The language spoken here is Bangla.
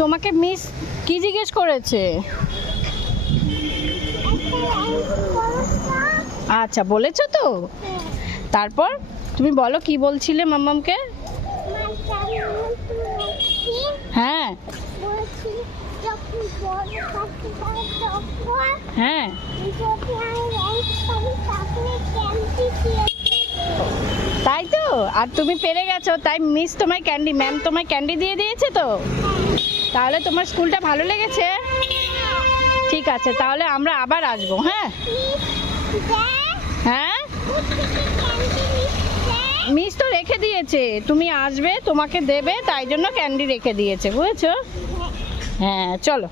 তোমাকে মিস কি জিজ্ঞেস করেছে? আচ্ছা, বলেছো তো? তারপর তুমি বলো কি বলছিলে মাম্মামকে? হ্যাঁ হ্যাঁ। তাই তো, আর তুমি পেরে গেছো, তাই মিস তোমায় ক্যান্ডি, ম্যাম তোমায় ক্যান্ডি দিয়ে দিয়েছে তো? তাহলে তোমার স্কুলটা ভালো লেগেছে? ঠিক আছে, তাহলে আমরা আবার আসবো। হ্যাঁ হ্যাঁ, মিস তো রেখে দিয়েছে, তুমি আসবে তোমাকে দেবে, তাই জন্য ক্যান্ডি রেখে দিয়েছে, বুঝেছো? হ্যাঁ চলো।